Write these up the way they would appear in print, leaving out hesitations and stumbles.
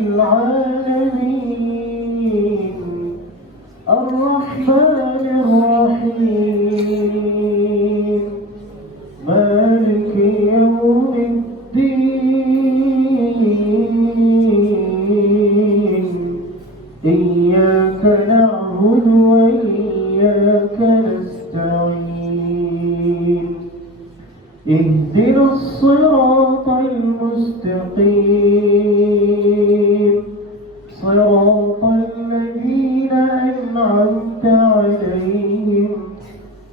العالمين الرحمن الرحيم مالك يوم الدين إياك نعبد وإياك نستعين اهدنا الصراط المستقيم صراط الذين أنعمت عليهم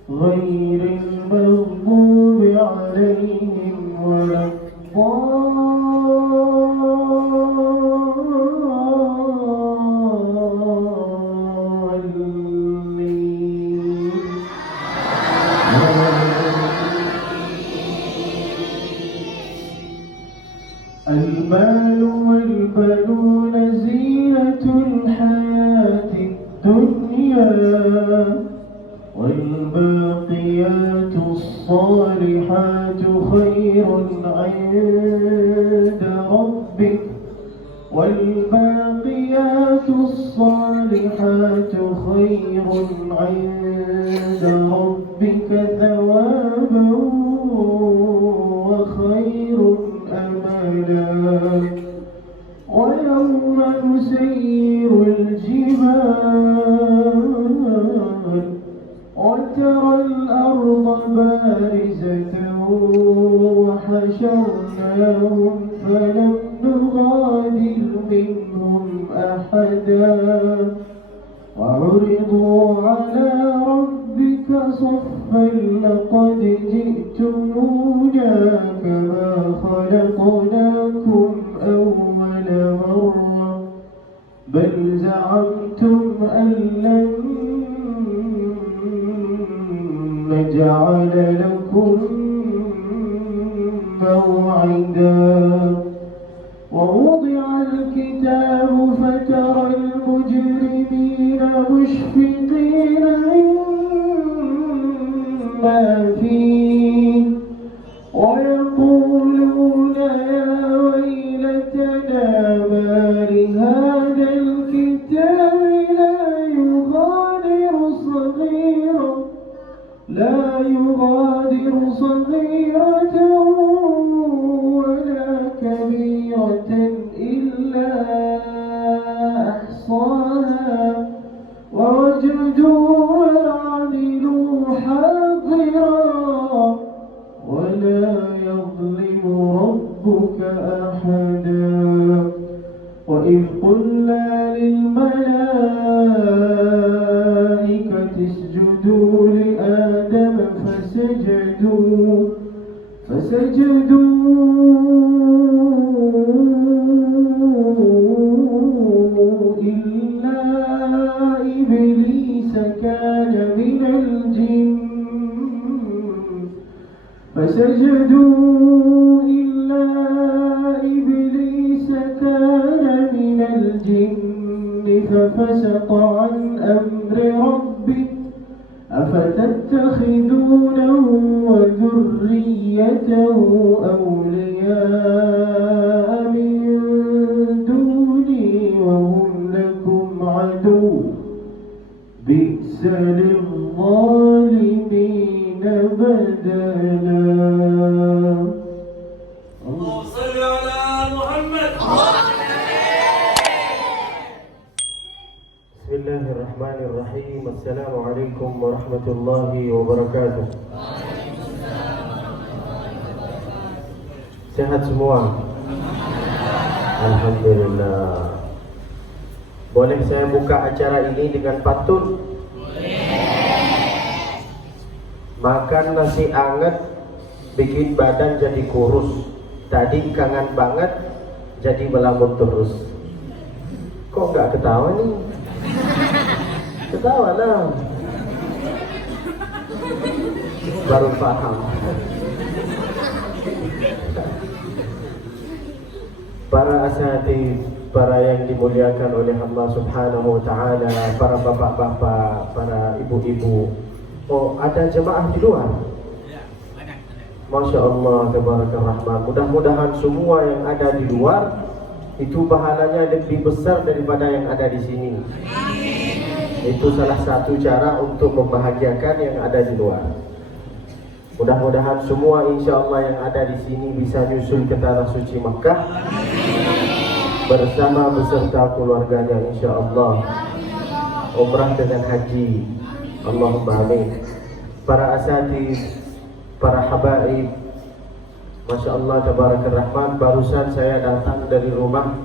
غير المغضوب عليهم ولا الضالين. المال والبنون زينة الحياة الدنيا والباقيات الصالحات خير عند ربك والباقيات الصالحات خير عند ربك ثوابا وخير أملا ويوم نسير الجبال وترى الأرض بارزة وحشرناهم فلم نغادر منهم أحدا وعرضوا على ربك صفا لقد جئتمونا كما خلقناكم أول مرة بل زعمتم أن لن نجعل لكم موعدا ووضع الكتاب فترى المجرمين مشفقين مما فيه ويقولون يا ويلتنا ما لهذا الكتاب لا يغادر صغيرة ولا كبيرة إلا أحصاها ووجدوا وعملوا حاضرا ولا يظلم ربك أحدا وإذ قلنا للملائكة اسجدوا لآدم فسجدوا إلا إبليس كان من الجن ففسق عن أمر ربه أفتتخذونه وذريته أولياء من دوني وهم لكم عدو بئس للظالمين بدلا. اللهم صل على محمد. Bismillahirrahmanirrahim. Assalamualaikum warahmatullahi wabarakatuh. Sehat semua? Alhamdulillah. Boleh saya buka acara ini dengan pantun? Makan nasi anget bikin badan jadi kurus. Tadi kangen banget jadi melamun terus. Kok nggak ketawa nih? Ketawa lah. Baru paham. Para asatidz, para yang dimuliakan oleh Allah Subhanahu wa taala, para bapak-bapak, para ibu-ibu. Oh, ada jemaah di luar? Masya Allah, tabarakallah. Mudah-mudahan semua yang ada di luar itu pahalanya lebih besar daripada yang ada di sini. Itu salah satu cara untuk membahagiakan yang ada di luar. Mudah-mudahan semua insya Allah yang ada di sini bisa nyusul ke tanah suci Makkah bersama beserta keluarganya insya Allah. Umrah dengan haji. Allahumma amin. Para asatidz, para habaib, Masya Allah Tabarakallah Rahman, barusan saya datang dari rumah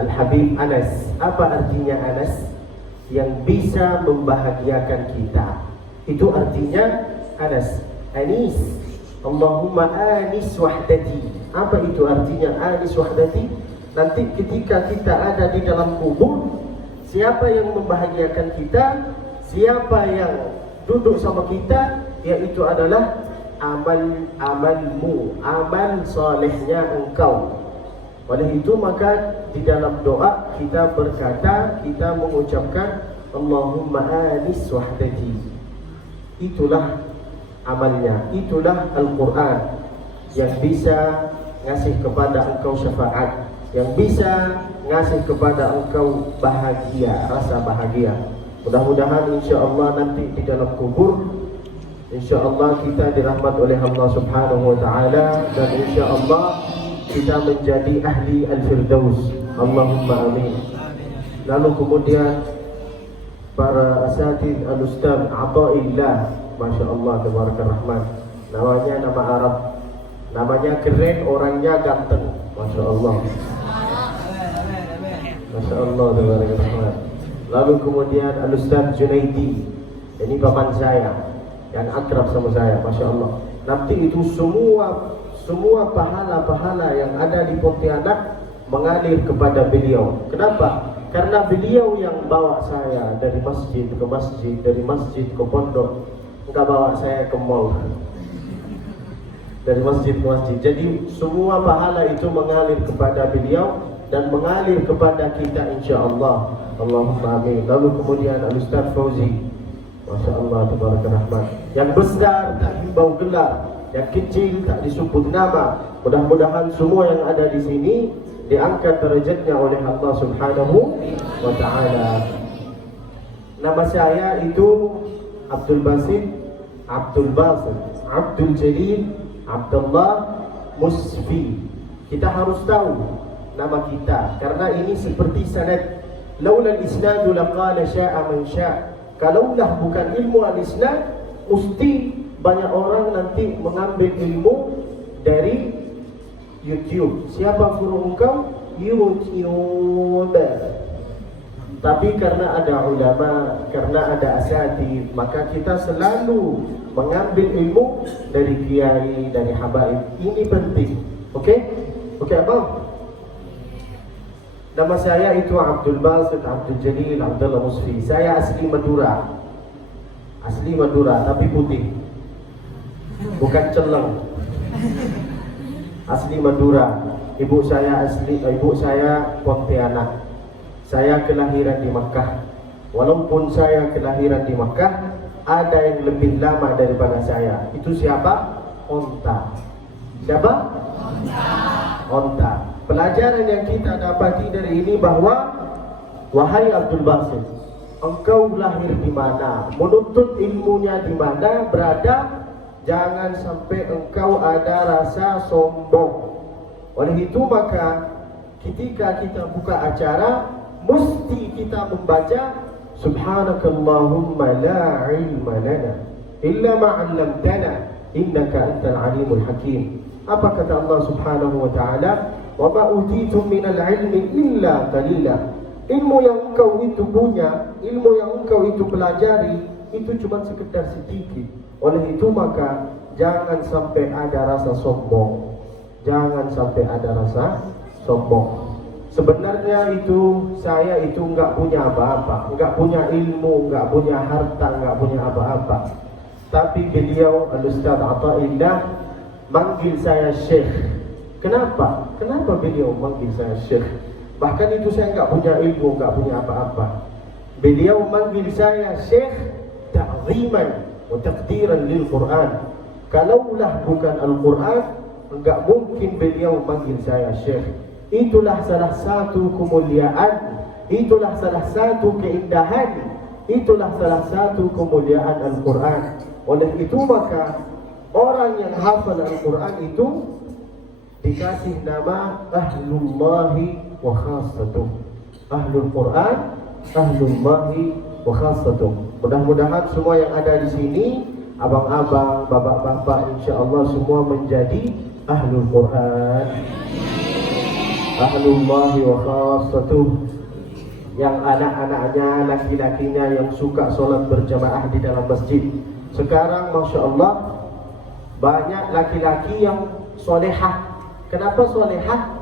Al-Habib Anas. Apa artinya Anas? Yang bisa membahagiakan kita. Itu artinya Anas. Anis. Allahumma anis wahdati. Apa itu artinya anis wahdati? Nanti ketika kita ada di dalam kubur, siapa yang membahagiakan kita? Siapa yang duduk sama kita? Yaitu adalah amalmu, amal solehnya engkau. Oleh itu maka di dalam doa kita berkata, kita mengucapkan Allahumma anis wahdati. Itulah amalnya, itulah Al-Quran yang bisa ngasih kepada engkau syafaat, yang bisa ngasih kepada engkau bahagia, rasa bahagia. Mudah-mudahan insya Allah nanti di dalam kubur, insya Allah kita dirahmat oleh Allah Subhanahu Wa Taala, dan insya Allah kita menjadi ahli Al-Firdaus. Allahumma amin. Lalu kemudian para asatidz Al-Ustaz Athaillah, Masya Allah Tabarakallah Rahman, namanya nama Arab, namanya keren, orangnya ganteng, Masya Allah. Masya Allah Tabarakallah Rahman. Lalu kemudian Al-Ustaz Junaidi, ini paman saya yang akrab sama saya, Masya Allah. Nanti itu semua pahala-pahala yang ada di Pontianak mengalir kepada beliau. Kenapa? Karena beliau yang bawa saya dari masjid ke masjid, dari masjid ke pondok. Enggak bawa saya ke mall, dari masjid ke masjid. Jadi semua pahala itu mengalir kepada beliau dan mengalir kepada kita insya Allah. Allahumma amin. Lalu kemudian Al-Ustaz Fauzi, Masya Allah Tabarakallah Rahman, yang besar tak himbau gelar, yang kecil tak disebut nama. Mudah-mudahan semua yang ada di sini diangkat derajatnya oleh Allah Subhanahu Wa Taala. Nama saya itu Abdul Basit, Abdul Basit, Abdul Jalil, Abdullah Musfi. Kita harus tahu nama kita karena ini seperti sanad. Laula al-isnadu laqala sya'a man sya'. Kalaulah bukan ilmu al-isnad, mesti banyak orang nanti mengambil ilmu dari YouTube. Siapa guru engkau? YouTube. Tapi karena ada ulama, karena ada asatidz, maka kita selalu mengambil ilmu dari kiai, dari habaib. Ini penting. Oke? Oke, abang? Nama saya itu Abdul Basit, Abdul Jalil, Abdullah Musfi. Saya asli Madura. Asli Madura, tapi putih. Bukan celeng. Asli Madura. Ibu saya Pontianak. Saya kelahiran di Makkah. Walaupun saya kelahiran di Makkah, ada yang lebih lama daripada saya. Itu siapa? Onta. Siapa? Onta. Pelajaran yang kita dapati dari ini bahwa, wahai Abdul Basit, engkau lahir di mana, menuntut ilmunya di mana berada, jangan sampai engkau ada rasa sombong. Oleh itu maka ketika kita buka acara, mesti kita membaca Subhanakallahumma la ilma lana illa ma 'allamtana innaka antal alimul hakim. Apa kata Allah Subhanahu wa taala? Wa ma utitum minal ilmi illa qalila. Ilmu yang engkau itu punya, ilmu yang engkau itu pelajari, itu cuma sekedar sedikit. Oleh itu maka jangan sampai ada rasa sombong. Jangan sampai ada rasa sombong. Sebenarnya itu saya itu enggak punya apa-apa, enggak punya ilmu, enggak punya harta, enggak punya apa-apa. Tapi beliau Al-Ustaz Athaillah manggil saya Syekh. Kenapa? Kenapa beliau manggil saya Syekh? Bahkan itu saya enggak punya ilmu, enggak punya apa-apa. Beliau manggil saya Syekh ta'ziman wa taqdiran lil Quran. Kalaulah bukan Al-Quran, enggak mungkin beliau manggil saya Syekh. itulah salah satu kemuliaan, itulah salah satu keindahan, itulah salah satu kemuliaan Al-Quran. Oleh itu maka orang yang hafal Al-Quran itu dikasih nama Ahlullahi wa Khassatuh. Ahlul Quran, Ahlullahi wa Khassatuh. Mudah-mudahan semua yang ada di sini, abang-abang, bapak-bapak, insya-Allah semua menjadi Ahlul Quran, Ahlullahi wa Khassatuh. Yang anak-anaknya, laki-lakinya yang suka sholat berjamaah di dalam masjid. Sekarang Masya Allah banyak laki-laki yang solehah. Kenapa solehah?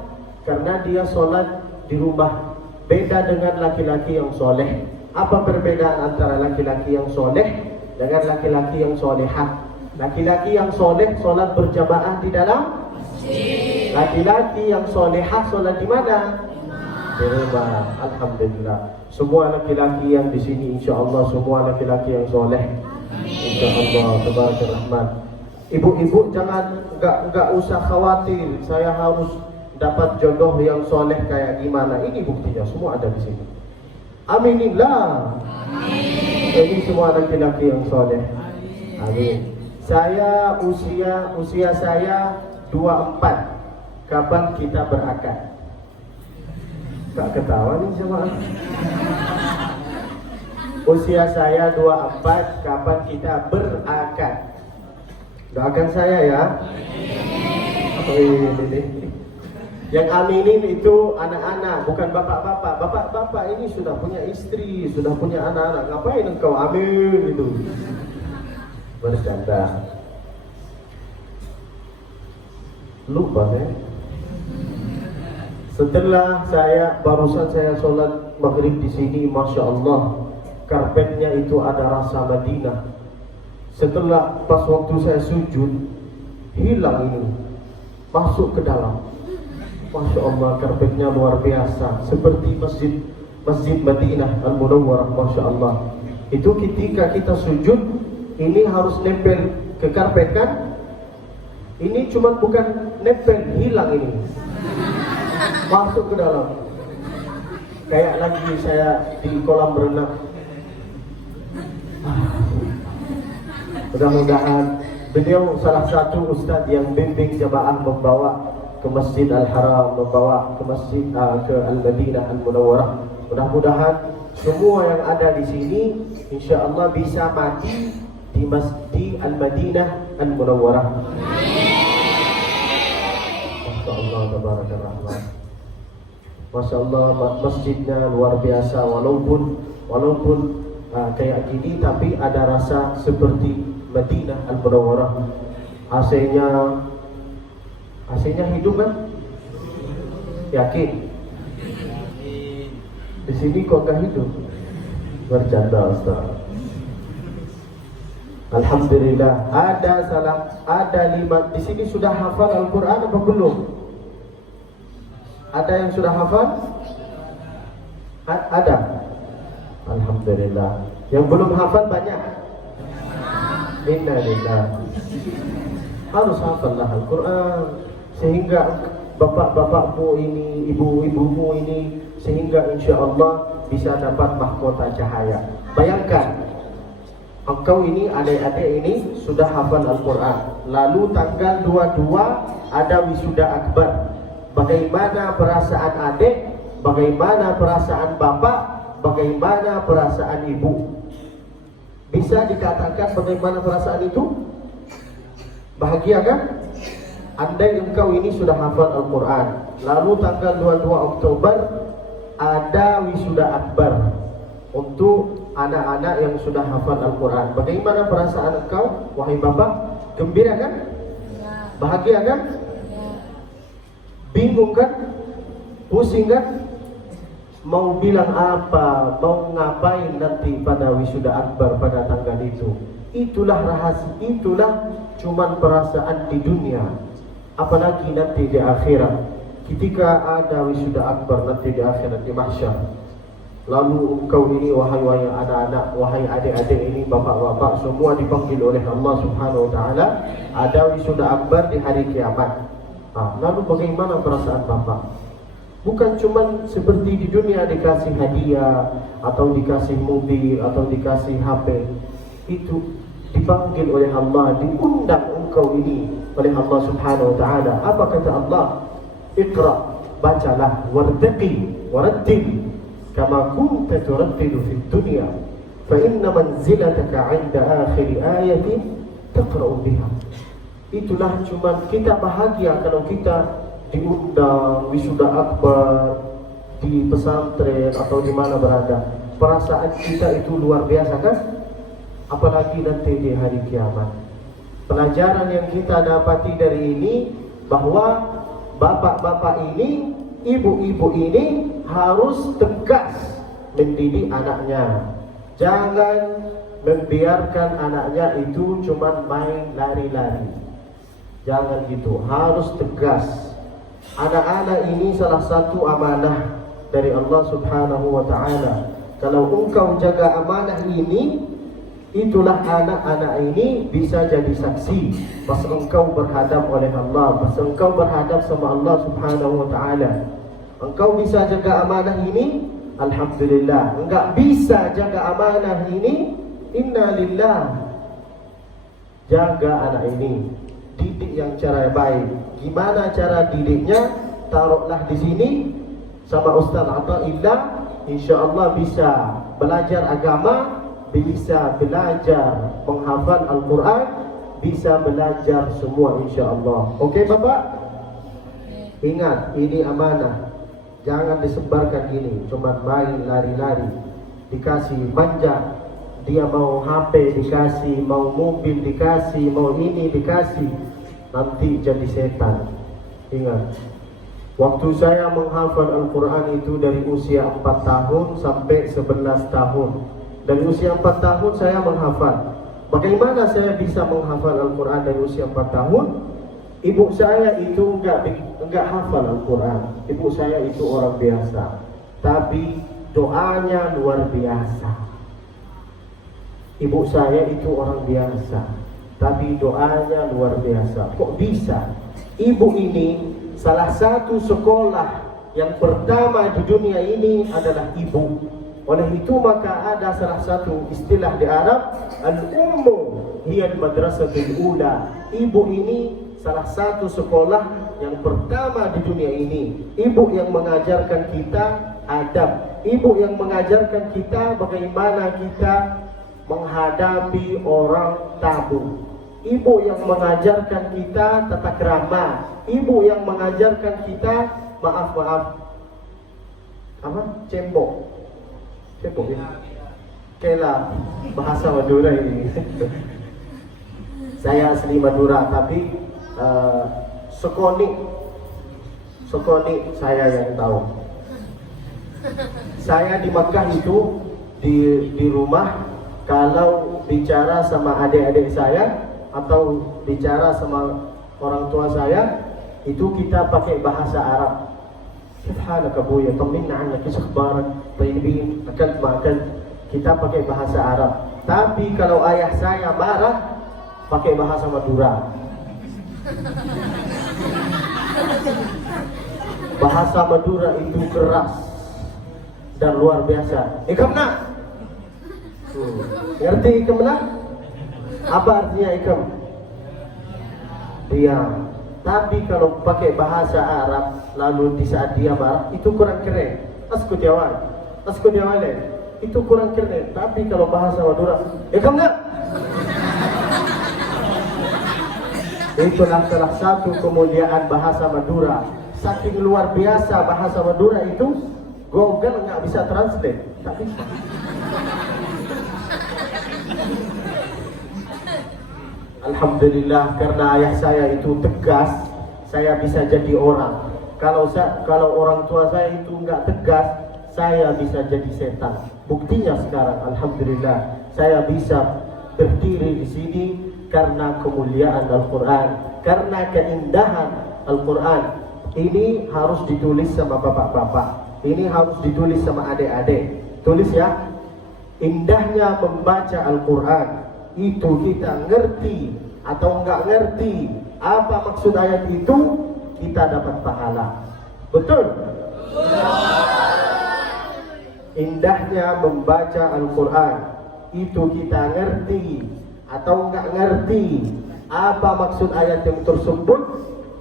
Karena dia sholat di rumah. Beda dengan laki-laki yang soleh. Apa perbedaan antara laki-laki yang soleh dengan laki-laki yang solehah? Laki-laki yang soleh sholat berjamaah di dalam masjid. Laki-laki yang solehah sholat di mana? Di rumah. Alhamdulillah. Semua laki-laki yang di sini insya Allah semua laki-laki yang soleh. Insya Allah. Tabarakallah. Ibu-ibu jangan enggak usah khawatir. Saya harus dapat jodoh yang soleh kayak gimana. Ini buktinya semua ada di sini. Aminillah. Ini semua laki-laki yang soleh. Amin. Saya usia saya 24. Kapan kita berakad? Tak ketawa nih jemaah. Usia saya 24. Kapan kita berakad? Doakan saya ya. Yang aminin itu anak-anak, bukan bapak-bapak. Bapak-bapak ini sudah punya istri, sudah punya anak-anak. Ngapain engkau amin itu? Bercanda. Lupa ya. Setelah barusan saya sholat maghrib di sini, masya Allah, karpetnya itu ada rasa Madinah. Setelah pas waktu saya sujud, hilang ini, masuk ke dalam. Masya Allah, karpetnya luar biasa, seperti masjid Madinah Al-Munawwarah. Masya Allah. Itu ketika kita sujud, ini harus nempel ke karpet kan? Ini cuma bukan nempel, hilang ini. Masuk ke dalam. Kayak lagi saya di kolam renang. Mudah-mudahan beliau salah satu ustaz yang bimbing jamaah membawa ke Masjid Al-Haram, membawa ke Masjid ke Al-Madinah Al-Munawwarah. Mudah-mudahan semua yang ada di sini insya-Allah bisa mati di Masjid Al-Madinah Al-Munawwarah. Masya Allah, tabarakallah. Masya Allah, masjidnya luar biasa. Walaupun kayak gini, tapi ada rasa seperti Madinah Al-Munawwarah. AC-nya hidup kan? Yakin? Di sini kok gak hidup? Bercanda Ustaz. Alhamdulillah. Ada 5 di sini sudah hafal Al-Quran apa belum? Ada yang sudah hafal? Ada. Alhamdulillah. Yang belum hafal banyak. Innalillah. Harus hafallah Al-Quran sehingga bapak-bapakmu ini, ibu-ibumu ini, sehingga insya Allah bisa dapat mahkota cahaya. Bayangkan, engkau ini, adik-adik ini sudah hafal Al-Quran. Lalu tanggal 22 ada wisuda akbar. Bagaimana perasaan adik? Bagaimana perasaan bapak? Bagaimana perasaan ibu? Bisa dikatakan bagaimana perasaan itu? Bahagia kan? Andai engkau ini sudah hafal Al-Quran, lalu tanggal 22 Oktober ada wisuda akbar untuk anak-anak yang sudah hafal Al-Quran. Bagaimana perasaan engkau, wahai bapak? Gembira kan? Bahagia kan? Bingung kan? Pusing kan? Mau bilang apa? Mau ngapain nanti pada wisuda akbar pada tanggal itu? Itulah rahasia, itulah cuman perasaan di dunia. Apalagi nanti di akhirat, ketika ada wisuda akbar nanti di akhirat di mahsyar. Lalu engkau ini wahai anak-anak, wahai adik-adik ini, bapak-bapak, semua dipanggil oleh Allah Subhanahu wa taala, ada wisuda akbar di hari kiamat. Lalu bagaimana perasaan bapak? Bukan cuma seperti di dunia dikasih hadiah atau dikasih mobil atau dikasih HP. Itu dipanggil oleh Allah, diundang engkau ini oleh Allah Subhanahu wa taala. Apa kata Allah? Iqra, bacalah, wartaqi, warattil kama kunta turattilu fid dunya fa inna manzilataka 'inda akhir ayatin taqra'u biha. Itulah cuma kita bahagia kalau kita diundang wisuda akbar di pesantren atau di mana berada. Perasaan kita itu luar biasa kan? Apalagi nanti di hari kiamat. Pelajaran yang kita dapati dari ini bahwa bapak-bapak ini, ibu-ibu ini harus tegas mendidik anaknya. Jangan membiarkan anaknya itu cuma main lari-lari. Jangan gitu, harus tegas. Anak-anak ini salah satu amanah dari Allah Subhanahu wa taala. Kalau engkau jaga amanah ini, itulah anak-anak ini bisa jadi saksi pas engkau berhadap oleh Allah, pas engkau berhadap sama Allah Subhanahu wa taala. Engkau bisa jaga amanah ini, alhamdulillah. Enggak bisa jaga amanah ini, inna lillah. Jaga anak ini, didik yang cara baik. Gimana cara didiknya? Taruhlah di sini sama Ustaz Athaillah, insyaallah bisa belajar agama, bisa belajar menghafal Al-Quran, bisa belajar semua insyaallah. Oke Bapak? Ingat, ini amanah. Jangan disebarkan gini, cuma main lari-lari. Dikasih manja, dia mau HP dikasih, mau mobil dikasih, mau ini dikasih, nanti jadi setan. Ingat, waktu saya menghafal Al-Quran itu dari usia 4 tahun sampai 11 tahun. Dari usia 4 tahun saya menghafal. Bagaimana saya bisa menghafal Al-Quran dari usia 4 tahun? Ibu saya itu enggak hafal Al-Quran. Ibu saya itu orang biasa, tapi doanya luar biasa. Ibu saya itu orang biasa, tapi doanya luar biasa. Kok bisa? Ibu ini salah satu sekolah yang pertama di dunia ini adalah ibu. Oleh itu maka ada salah satu istilah di Arab, al-ummu hiya al-madrasatul ula. Ibu ini salah satu sekolah yang pertama di dunia ini. Ibu yang mengajarkan kita adab, ibu yang mengajarkan kita bagaimana kita menghadapi orang tamu, ibu yang mengajarkan kita tata krama, ibu yang mengajarkan kita maaf cembok ya? Kela, bahasa Madura ini. Saya asli Madura, tapi sekonik saya yang tahu. Saya di Makkah itu di rumah, kalau bicara sama adik-adik saya atau bicara sama orang tua saya, itu kita pakai bahasa Arab. Subhanaka buya, taminna anna kisahbarak, tayyibin, akal. Kita pakai bahasa Arab. Tapi kalau ayah saya marah, pakai bahasa Madura. Bahasa Madura itu keras dan luar biasa. Ikamna? Ngerti ikamna? Apa artinya ikam? Diam. Tapi kalau pakai bahasa Arab, lalu di saat dia marah, itu kurang keren. Askut ya wale. Itu kurang keren. Tapi kalau bahasa Madura, ikamna? Itulah salah satu kemuliaan bahasa Madura. Saking luar biasa bahasa Madura itu, Google nggak bisa translate. Tak bisa. Alhamdulillah, karena ayah saya itu tegas, saya bisa jadi orang. Kalau orang tua saya itu nggak tegas, saya bisa jadi setan. Buktinya sekarang, alhamdulillah, saya bisa berdiri di sini karena kemuliaan Al-Quran, karena keindahan Al-Quran. Ini harus ditulis sama bapak-bapak, ini harus ditulis sama adik-adik. Tulis ya, indahnya membaca Al-Quran. Itu kita ngerti atau enggak ngerti apa maksud ayat itu, kita dapat pahala. Betul? Indahnya membaca Al-Quran itu kita ngerti atau nggak ngerti apa maksud ayat yang tersebut,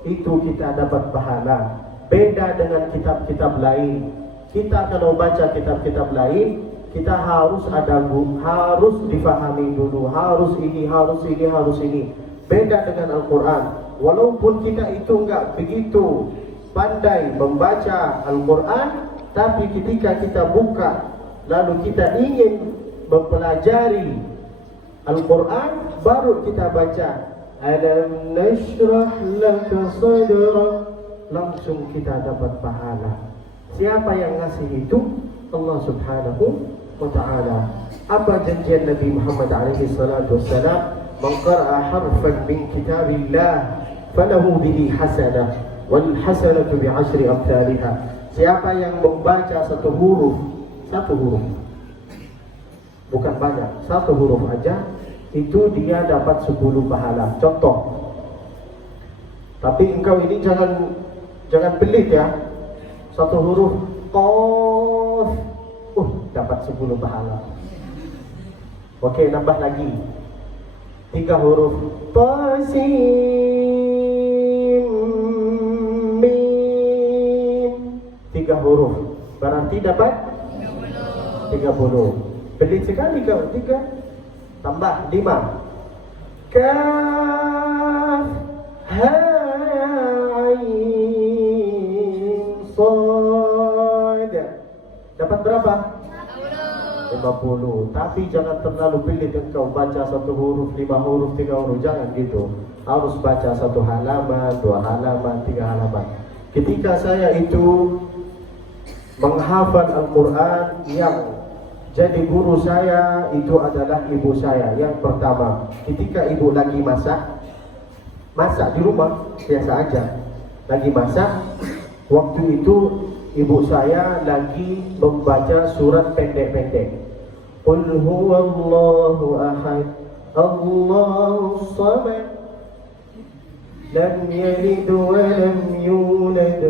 itu kita dapat pahala. Beda dengan kitab-kitab lain. Kita kalau baca kitab-kitab lain, kita harus harus difahami dulu, harus ini, harus ini, harus ini. Beda dengan Al-Quran. Walaupun kita itu nggak begitu pandai membaca Al-Quran, tapi ketika kita buka lalu kita ingin mempelajari Al-Quran, baru kita baca Alam nashrah laka sadrak, langsung kita dapat pahala. Siapa yang ngasih itu? Allah Subhanahu wa ta'ala. Apa janjian Nabi Muhammad alaihi salatu wassalam? Man qara'a harfan min kitabillah falahu bihi hasanah wal hasanatu bi'ashri amthaliha. Siapa yang membaca satu huruf, bukan banyak, satu huruf aja, itu dia dapat 10 pahala. Contoh. Tapi engkau ini jangan pelit ya. Satu huruf Qaf, dapat 10 pahala. Oke, nambah lagi. 3 huruf Tasin, 3 huruf, berarti dapat 30. Pelit sekali kau. 3 tambah 5. Kaf ha ain sad, dapat berapa? 50. Tapi jangan terlalu pelit engkau baca satu huruf, 5 huruf, 3 huruf. Jangan gitu. Harus baca 1 halaman, 2 halaman, 3 halaman. Ketika saya itu menghafal Al-Quran, yang jadi guru saya itu adalah ibu saya. Yang pertama, ketika ibu lagi masak di rumah biasa aja, lagi masak, waktu itu ibu saya lagi membaca surat pendek-pendek. Qul huwallahu ahad, Allahus samad, lam yalid wa lam yulad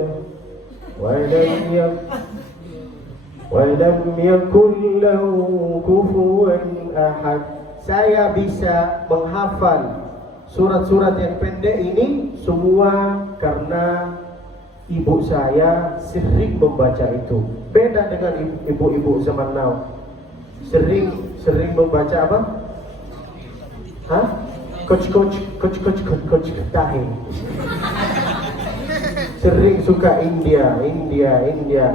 wa lam yakul lahu kufuwan ahad. Saya bisa menghafal surat-surat yang pendek ini semua karena ibu saya sering membaca itu. Beda dengan ibu-ibu zaman now. Sering membaca apa? Hah? Coach tahin. Sering suka India.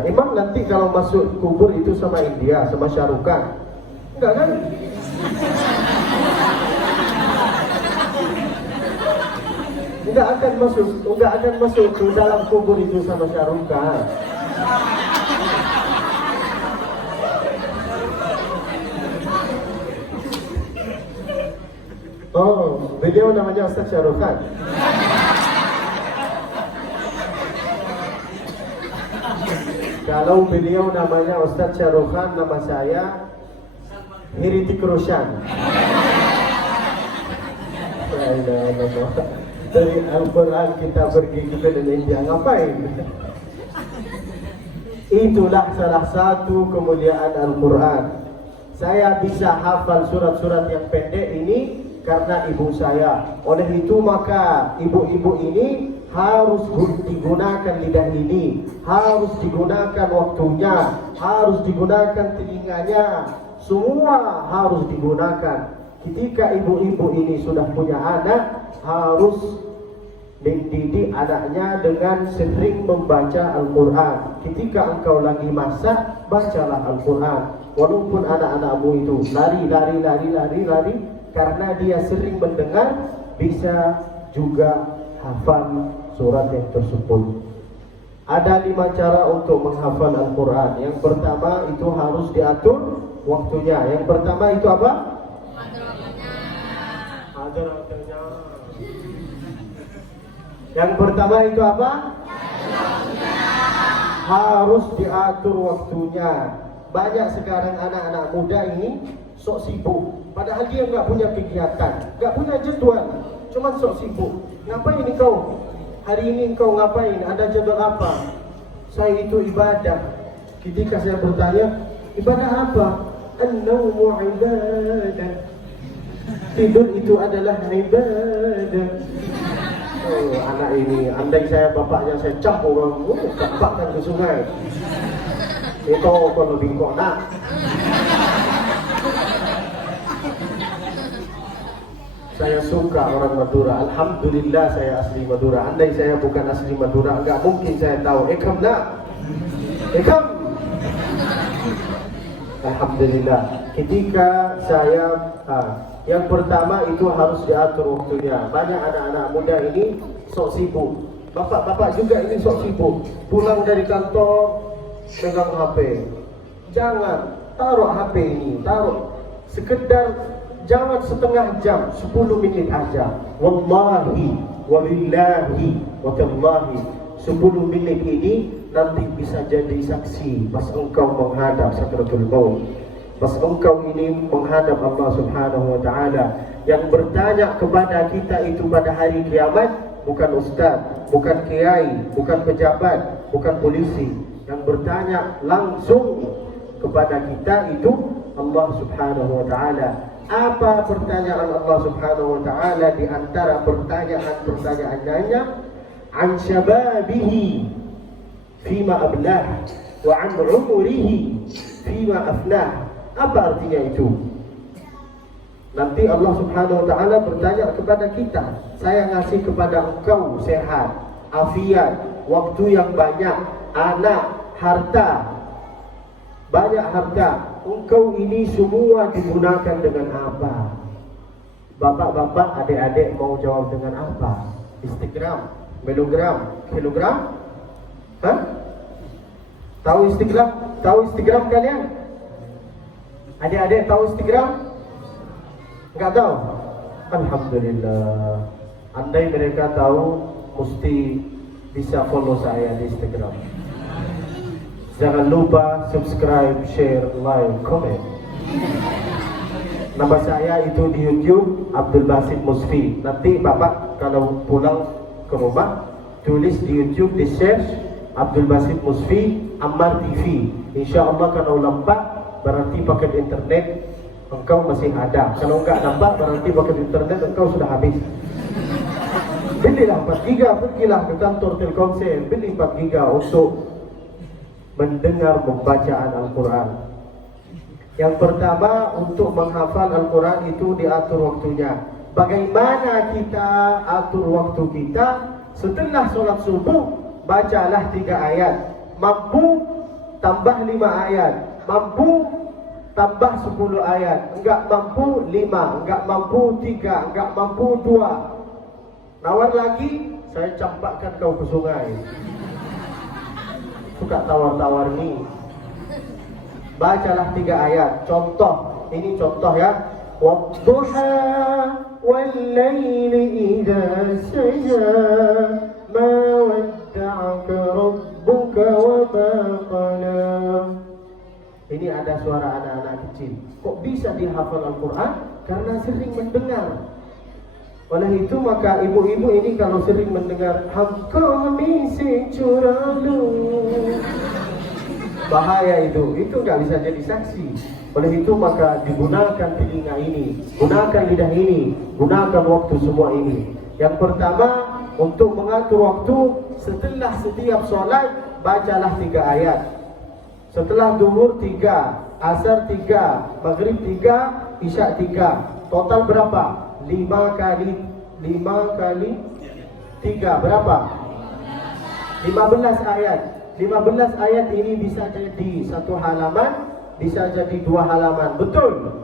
Emang nanti kalau masuk kubur itu sama India, sama Syarukan? Enggak kan? Enggak akan masuk ke dalam kubur itu sama Syarukan. Oh, beliau namanya Ustaz Syarukan. Kalau beliau namanya Ustaz Syarukan, nama saya Hiritik Roshan. Dari Al-Quran kita pergi ke India, ngapain? Itulah salah satu kemuliaan Al-Quran. Saya bisa hafal surat-surat yang pendek ini karena ibu saya. Oleh itu maka ibu-ibu ini harus digunakan lidah ini, harus digunakan waktunya, harus digunakan telinganya, semua harus digunakan. Ketika ibu-ibu ini sudah punya anak, harus mendidik anaknya dengan sering membaca Al-Quran. Ketika engkau lagi masak, bacalah Al-Quran. Walaupun anak-anakmu itu lari, karena dia sering mendengar, bisa juga hafal surat yang tersebut. Ada 5 cara untuk menghafal Al-Quran. Yang pertama itu harus diatur waktunya. Yang pertama itu apa? Ada waktunya. Yang pertama itu apa? Harus diatur waktunya. Banyak sekarang anak-anak muda ini sok sibuk, padahal dia nggak punya kegiatan, nggak punya jadwal, cuma sok sibuk. Ngapain kau? Hari ini kau ngapain? Ada jadwal apa? saya itu ibadah. Ketika saya bertanya, ibadah apa? An-nawmu ibadah. Tidur itu adalah ibadah. Oh, anak ini, andai saya bapaknya saya campur, campakkan ke sungai. Itu kalau lebih kok nak. Saya suka orang Madura. Alhamdulillah saya asli Madura. Andai saya bukan asli Madura, enggak mungkin saya tahu. Ekam nak. Ekam. Alhamdulillah. Ketika saya yang pertama itu harus diatur waktunya. Banyak anak-anak muda ini sok sibuk. Bapak-bapak juga ini sok sibuk. Pulang dari kantor pegang HP. Jangan taruh HP ini, taruh sekedar. Jangan setengah jam, 10 menit aja. Wallahi, wabillahi, watallahi 10 menit ini nanti bisa jadi saksi pas engkau menghadap sakratul maut. Pas engkau ini menghadap Allah Subhanahu wa ta'ala. Yang bertanya kepada kita itu pada hari kiamat bukan ustaz, bukan kiai, bukan pejabat, bukan polisi. Yang bertanya langsung kepada kita itu Allah Subhanahu wa ta'ala. Apa pertanyaan Allah Subhanahu wa ta'ala di antara pertanyaan-pertanyaannya? An syababihi fima ablah wa an umurihi fima afnah. Apa artinya itu? Nanti Allah Subhanahu wa ta'ala bertanya kepada kita, saya ngasih kepada engkau sehat, afiat, waktu yang banyak, anak, harta, banyak harta. Engkau ini semua digunakan dengan apa? Bapak-bapak, adik-adik mau jawab dengan apa? Instagram, melogram, kilogram? Hah? Tahu Instagram? Tahu Instagram kalian? Adik-adik tahu Instagram? Enggak tahu? Alhamdulillah. Andai mereka tahu, mesti bisa follow saya di Instagram. Jangan lupa subscribe, share, like, comment. Nama saya itu di YouTube Abdul Basit Musfi. Nanti Bapak kalau pulang ke rumah tulis di YouTube, di search Abdul Basit Musfi Ammar TV. Insya Allah kalau nampak berarti pakai internet engkau masih ada. Kalau enggak nampak berarti pakai internet engkau sudah habis. Belilah 4 giga, pergilah ke kantor Telkomsel, beli 4 giga untuk mendengar pembacaan Al-Quran. Yang pertama, untuk menghafal Al-Quran itu diatur waktunya. Bagaimana kita atur waktu kita? Setelah sholat subuh, bacalah 3 ayat. Mampu, tambah 5 ayat. Mampu, tambah 10 ayat. Enggak mampu, 5. Enggak mampu, 3. Enggak mampu, 2. Nawar lagi, saya campakkan kau ke sungai. Suka tawar-tawar nih. Bacalah 3 ayat. Contoh, ini contoh ya. Wadduha wal-laili idza saja ma wadda'aka rabbuka wa ma qala. Ini ada suara anak-anak kecil. Kok bisa dihafal Al-Quran? Karena sering mendengar. Oleh itu maka ibu-ibu ini kalau sering mendengar Hakami securalu, bahaya itu nggak bisa jadi saksi. Oleh itu maka digunakan telinga ini, gunakan lidah ini, gunakan waktu semua ini. Yang pertama untuk mengatur waktu, setelah setiap sholat bacalah 3 ayat. Setelah duhur 3, asar 3, maghrib 3, isya 3. Total berapa? 5 kali 3 berapa? 15 ayat. 15 ayat ini bisa jadi 1 halaman, bisa jadi 2 halaman. Betul?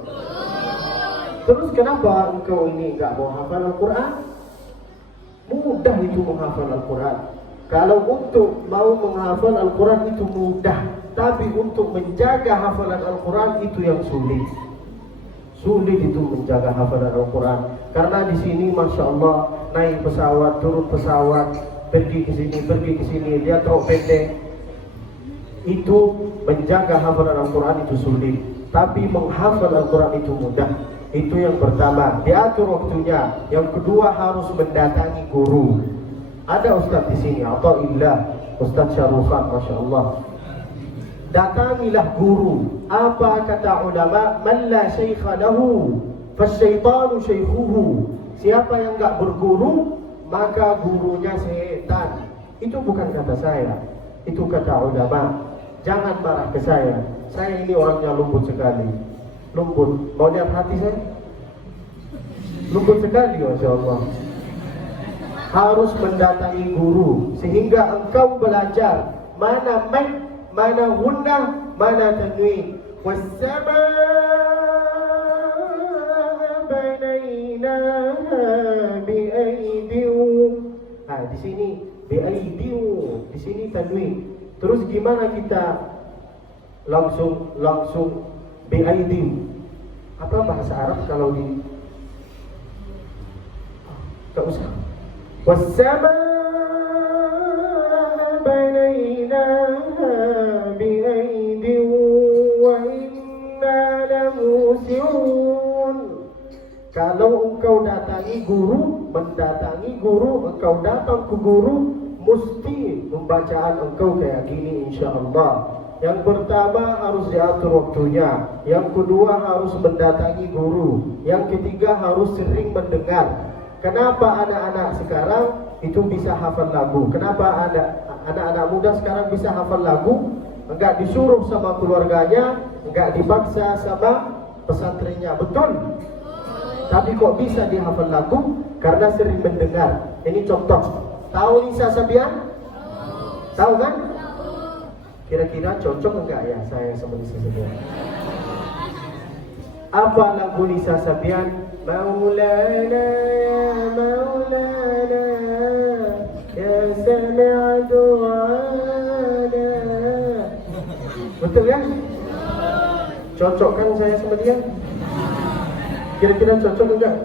Terus kenapa engkau ini enggak mau hafal Al-Quran? Mudah itu menghafal Al-Quran. Kalau untuk mau menghafal Al-Quran itu mudah, tapi untuk menjaga hafalan Al-Quran itu yang sulit. Sulit itu menjaga hafalan Al-Quran. Karena di sini Masya Allah naik pesawat, turun pesawat, pergi ke sini, dia terlalu pendek. Itu menjaga hafalan Al-Quran itu sulit. Tapi menghafal Al-Quran itu mudah. Itu yang pertama, diatur waktunya. Yang kedua harus mendatangi guru. Ada ustaz di sini, Athaillah. Ustaz Syarufan, Masya Allah. Datangilah guru. Apa kata ulama? Man la syaikha lahu fasyaitanu syaikhuhu. Siapa yang enggak berguru, maka gurunya setan. Itu bukan kata saya, itu kata ulama. Jangan marah ke saya ini orangnya lembut sekali. Lembut, mau lihat hati saya? Lembut sekali, Masya Allah. Harus mendatangi guru sehingga engkau belajar mana mad, mana gunnah, mana tanwin. Was-samaa banainaha bi'aidin. Di sini bi'aidin, di sini tanwin. Terus gimana kita langsung bi'aidin? Apa bahasa Arab kalau di? Tak usah. Was-samaa banainaha bi'aidin wa inna lamusi'un. Kalau engkau datangi guru, mendatangi guru, engkau datang ke guru, mesti pembacaan engkau kayak gini insya-Allah. Yang pertama harus diatur waktunya, yang kedua harus mendatangi guru, yang ketiga harus sering mendengar. Kenapa anak-anak sekarang itu bisa hafal lagu? Kenapa anak-anak muda sekarang bisa hafal lagu? Enggak disuruh sama keluarganya, enggak dipaksa sama pesantrennya, betul? Tapi kok bisa dihafal lagu? Karena sering mendengar. Ini contoh. Tahu Nisa Sabian? Tahu kan? Kira-kira cocok enggak ya saya sama Nisa Sabian? Apa lagu Nisa Sabian? Maulana ya Maulana ya sami'a du'ana. Betul kan? Cocok kan saya sama dia? Kira-kira cocok enggak?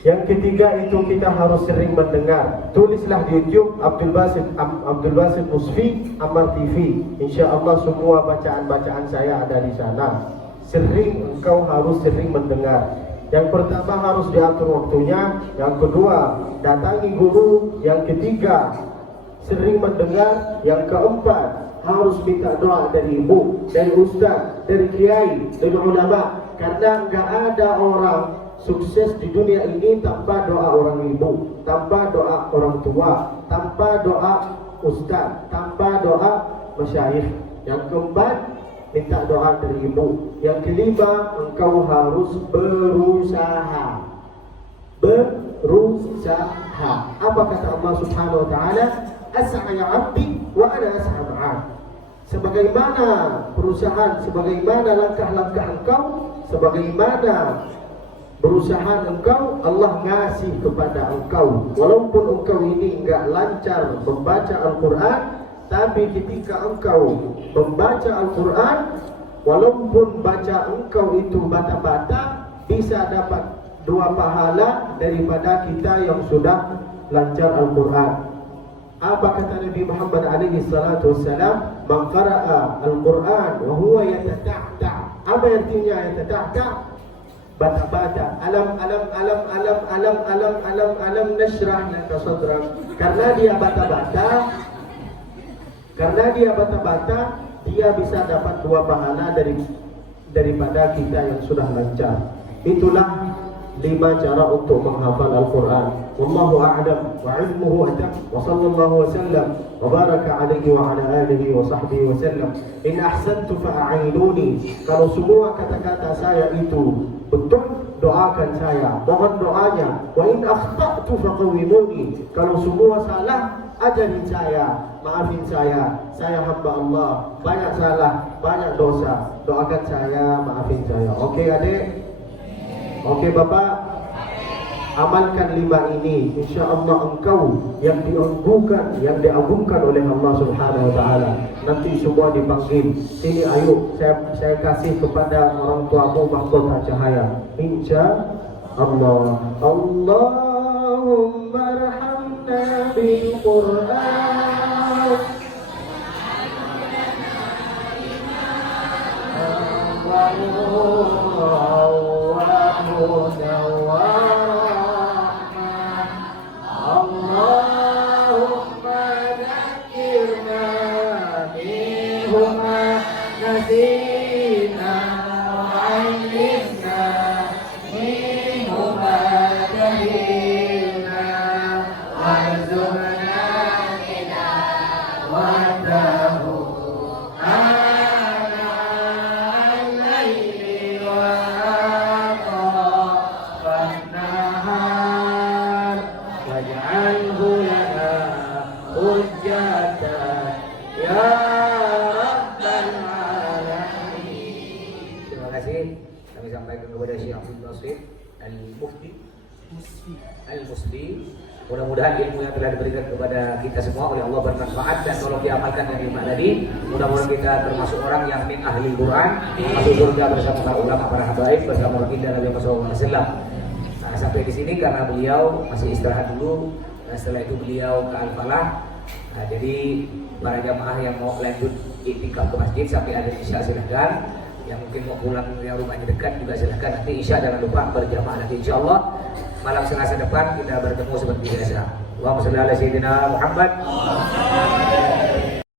Yang ketiga itu kita harus sering mendengar. Tulislah di YouTube Abdul Basit Musfi Ammar TV. InsyaAllah semua bacaan-bacaan saya ada di sana. Engkau harus sering mendengar. Yang pertama harus diatur waktunya. Yang kedua datangi guru. Yang ketiga sering mendengar. Yang keempat harus minta doa dari ibu, dari ustaz, dari kiai, dari ulama. Karena enggak ada orang sukses di dunia ini tanpa doa orang ibu, tanpa doa orang tua, tanpa doa ustaz, tanpa doa masyayikh. Yang keempat, minta doa dari ibu. Yang kelima, engkau harus berusaha. Berusaha. Apa kata Allah Subhanahu wa taala? As'a ya 'abdi wa ana as'a ma'ak. Sebagaimana perusahaan, sebagaimana langkah-langkah engkau, sebagaimana berusaha engkau, Allah ngasih kepada engkau. Walaupun engkau ini enggak lancar membaca Al-Quran, tapi ketika engkau membaca Al-Quran, walaupun baca engkau itu bata-bata, bisa dapat 2 pahala daripada kita yang sudah lancar Al-Quran. Apa kata Nabi Muhammad alaihi salatu wassalam? Man qara'a Al-Quran wa huwa yatata'ta'. Apa artinya yatata'ta'? Bata-bata. Alam nashrah laka sadrak. Karena dia bata-bata, dia bisa dapat 2 pahala daripada kita yang sudah lancar. Itulah 5 cara untuk menghafal Al-Quran. Wallahu a'lam wa 'ilmuhu atam. Wa sallallahu wa sallam wa baraka alaihi wa ala alihi wa sahbihi wa sallam. In ahsantu fa'ainuni. Kalau semua kata-kata saya itu betul, doakan saya, mohon doanya. Wa in akhta'tu faqawwimuni. Kalau semua salah, ajarin saya, maafin saya hamba Allah, banyak salah, banyak dosa, doakan saya, maafin saya. Oke adik? Oke Bapak? Amalkan 5 ini, insyaallah engkau yang diagungkan oleh Allah Subhanahu wa taala. Nanti semua dipanggil. Sini ayo, saya kasih kepada orang tuamu mahkota cahaya. Insyaallah. Allahumma arhamna bil Qur'an. Allahumma ما نسينا وعلمنا منه ما جهلنا وارزقنا تلاوته آناء الليل وأطراف النهار واجعله لنا حجة ya Rabbal Alamin. Terima kasih kami sampaikan kepada Syekh Abdul Basit Al-Mufti Al-Musli. Mudah-mudahan ilmu yang telah diberikan kepada kita semua oleh Allah bermanfaat dan tolong diamalkan yang lima tadi. Mudah-mudahan kita termasuk orang yang min ahli Quran, masuk surga bersama para ulama, para habaib, bersama baginda Nabi Muhammad SAW. Nah, sampai di sini karena beliau masih istirahat dulu. Nah, setelah itu beliau ke Al-Falah. Nah, jadi para jamaah yang mau lanjut iktikaf ke masjid sampai ada isya silahkan. Yang mungkin mau pulang yang rumahnya dekat juga silahkan. Nanti isya jangan lupa berjamaah nanti insya Allah malam Selasa depan kita bertemu seperti biasa. Allahumma shalli ala sayyidina Muhammad.